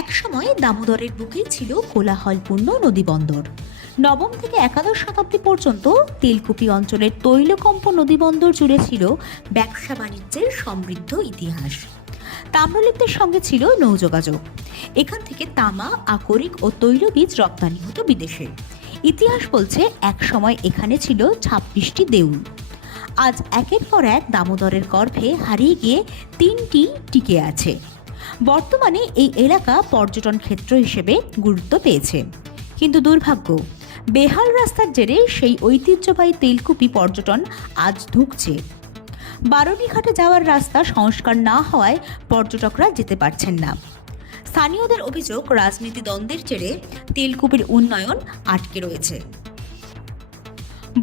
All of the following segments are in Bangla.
একসময় দামোদরের বুকেই ছিল কোলাহলপূর্ণ নদীবন্দর। নবম থেকে একাদশ শতাব্দী পর্যন্ত তেলকুপি অঞ্চলের তৈলকম্প নদীবন্দর জুড়ে ছিল ব্যবসা বাণিজ্যের সমৃদ্ধ ইতিহাস। তাম্রলিপ্তের সঙ্গে ছিল নৌযোগাযোগ। এখান থেকে তামা, আকরিক ও তৈলবীজ রপ্তানি হতো বিদেশে। ইতিহাস বলছে একসময় এখানে ছিল ২৬টি দেউল। আজ একের পর এক দামোদরের গর্ভে হারিয়ে গিয়ে ৩টি টিকে আছে। বর্তমানে এই এলাকা পর্যটন ক্ষেত্র হিসেবে গুরুত্ব পেয়েছে, কিন্তু দুর্ভাগ্য, বেহাল রাস্তার জেরে সেই ঐতিহ্যবাহী তেলকুপি পর্যটন আজ ধুঁকছে। বারণীঘাটে যাওয়ার রাস্তা সংস্কার না হওয়ায় পর্যটকরা যেতে পারছেন না। স্থানীয়দের অভিযোগ, রাজনীতি দ্বন্দ্বের জেরে তেলকুপির উন্নয়ন আটকে রয়েছে।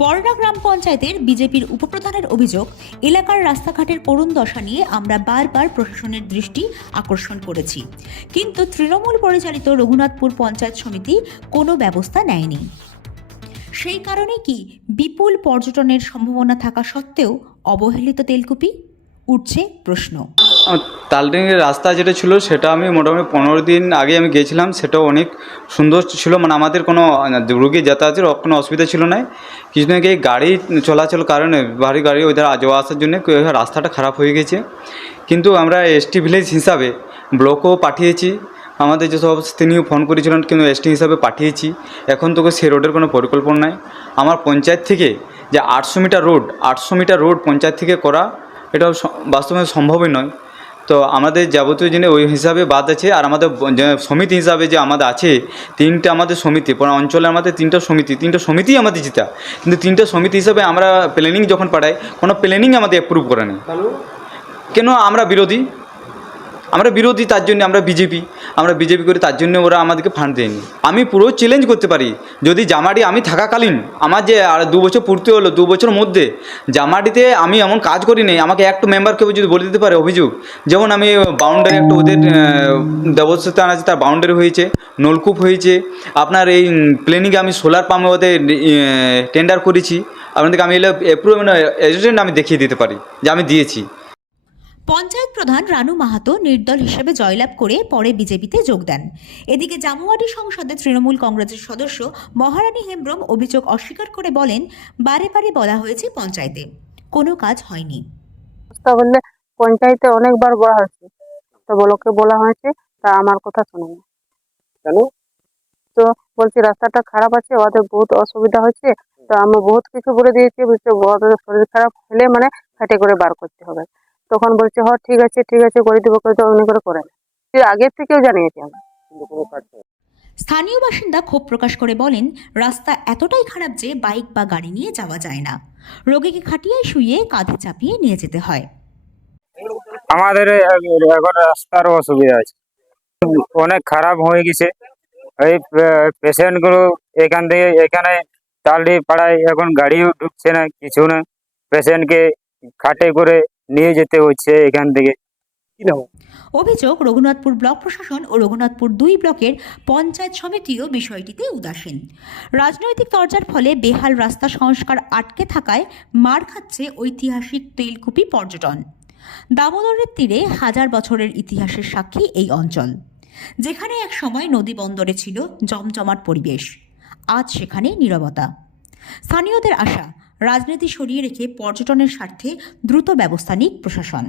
বড়রা গ্রাম পঞ্চায়েতের বিজেপির উপপ্রধানের অভিযোগ, এলাকার রাস্তাঘাটের করুণ দশা নিয়ে আমরা বারবার প্রশাসনের দৃষ্টি আকর্ষণ করেছি, কিন্তু তৃণমূল পরিচালিত রঘুনাথপুর পঞ্চায়েত সমিতি কোনো ব্যবস্থা নেয়নি। সেই কারণে কি বিপুল পর্যটনের সম্ভাবনা থাকা সত্ত্বেও অবহেলিত তেলকুপি? উঠছে প্রশ্ন। তালডিঙের রাস্তা যেটা ছিল সেটা আমি মোটামুটি 15 দিন আগে আমি গিয়েছিলাম, সেটাও অনেক সুন্দর ছিল, মানে আমাদের কোনো রুগী যাতায়াতের কোনো অসুবিধা ছিল না। কিছুদিন আগে গাড়ি চলাচল কারণে ভারী গাড়ি ওইধার যাওয়া আসার জন্য রাস্তাটা খারাপ হয়ে গেছে। কিন্তু আমরা এসটি ভিলেজ হিসাবে ব্লকও পাঠিয়েছি, আমাদের যে সব তিনিও ফোন করেছিলেন, কিন্তু এসটি হিসাবে পাঠিয়েছি। এখন তো সে রোডের কোনো পরিকল্পনা নাই। আমার পঞ্চায়েত থেকে যে 800 মিটার রোড পঞ্চায়েত থেকে করা, এটাও বাস্তবে সম্ভবই নয়। তো আমাদের যাবতীয় জিনিস ওই হিসাবে বাদ আছে। আর আমাদের সমিতি হিসাবে যে আমাদের আছে 3টে আমাদের সমিতি, পুরো অঞ্চলে আমাদের 3টা সমিতিই আমাদের জিতা, কিন্তু 3টা সমিতি হিসাবে আমরা প্ল্যানিং যখন পাঠাই, কোনো প্ল্যানিং আমাদের অ্যাপ্রুভ করে না। কেন? আমরা বিরোধী, তার জন্য আমরা বিজেপি করি, তার জন্য ওরা আমাদেরকে ফান্ড দেয়নি। আমি পুরো চ্যালেঞ্জ করতে পারি, যদি জামাটি আমি থাকাকালীন, আমার যে আর 2 বছর পূর্তি হলো, 2 বছরের মধ্যে জামাটিতে আমি এমন কাজ করি নাই, আমাকে একটা মেম্বারকে যদি বলে দিতে পারে অভিযোগ, যেমন আমি বাউন্ডারি একটা ওদের দেবস্থান আছে, তার বাউন্ডারি হয়েছে, নলকূপ হয়েছে, আপনার এই প্ল্যানিংয়ে আমি সোলার পাম্প ওদের টেন্ডার করেছি, আপনাদেরকে আমি অ্যাপ্রুভ এজেন্ট আমি দেখিয়ে দিতে পারি যে আমি দিয়েছি। পঞ্চায়েত প্রধান রানু মাহাতো নির্দল হিসেবে জয়লাভ করে পরে বিজেপিতে যোগ দেন। এদিকে জামুয়াটি সংসদে তৃণমূল কংগ্রেসের সদস্য মহারানী হেমব্রম অভিযোগ অস্বীকার করে বলেন, বারে বারে বলা হয়েছে পঞ্চায়েতে, কোনো কাজ হয়নি। বললে পঞ্চায়েতে অনেকবার বলা হয়েছে, তো ব্লকে বলা হয়েছে, তা আমার কথা শুনেনি। কেন? তো বলছি রাস্তাটা খারাপ আছে, ওদের বহুত অসুবিধা হচ্ছে, তো আমি বহুত কিছু বলে দিয়েছি, বলছে ওদের শরীর খারাপ হলে মানে খাটে করে বার করতে হবে। তখন বলছে হ ঠিক আছে করে দেবো, অমনি করে না। আগের থেকেও জানিয়েছি আমি, কিন্তু কোনো কাজ নেই। স্থানীয় বাসিন্দা ক্ষোভ প্রকাশ করে বলেন, রাস্তা এতটাই খারাপ যে বাইক বা গাড়ি নিয়ে যাওয়া যায় না। রোগীকে খাটিয়ে শুইয়ে কাঁধে চাপিয়ে নিয়ে যেতে হয়। আমাদের এখন রাস্তার অসুবিধা আছে, অনেক খারাপ হয়ে গেছে। এই পেশেন্ট গুলো এখান থেকে এখানে তালডি পাড়ায় এখন গাড়িও ঢুকছে না, কিছু না, পেশেন্টকে খাটে করে নিয়ে যেতে হচ্ছে এখান থেকে। অভিযোগ, রঘুনাথপুর ব্লক প্রশাসন ও রঘুনাথপুর 2 ব্লকের পঞ্চায়েত সমিতিও বিষয়টিতে উদাসীন। রাজনৈতিক তরজার ফলে বেহাল রাস্তা সংস্কার আটকে থাকায় মার খাচ্ছে ঐতিহাসিক তেলকুপি পর্যটন। দামোদরের তীরে হাজার বছরের ইতিহাসের সাক্ষী এই অঞ্চল, যেখানে এক সময় নদী বন্দরে ছিল জমজমাট পরিবেশ। আজ সেখানে নীরবতা। স্থানীয়দের আশা, রাজনীতি সরিয়ে রেখে পর্যটনের স্বার্থে দ্রুত ব্যবস্থা নিক প্রশাসন।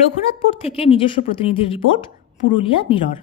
রঘুনাথপুর থেকে নিজস্ব প্রতিনিধির রিপোর্ট, পুরুলিয়া মিরর।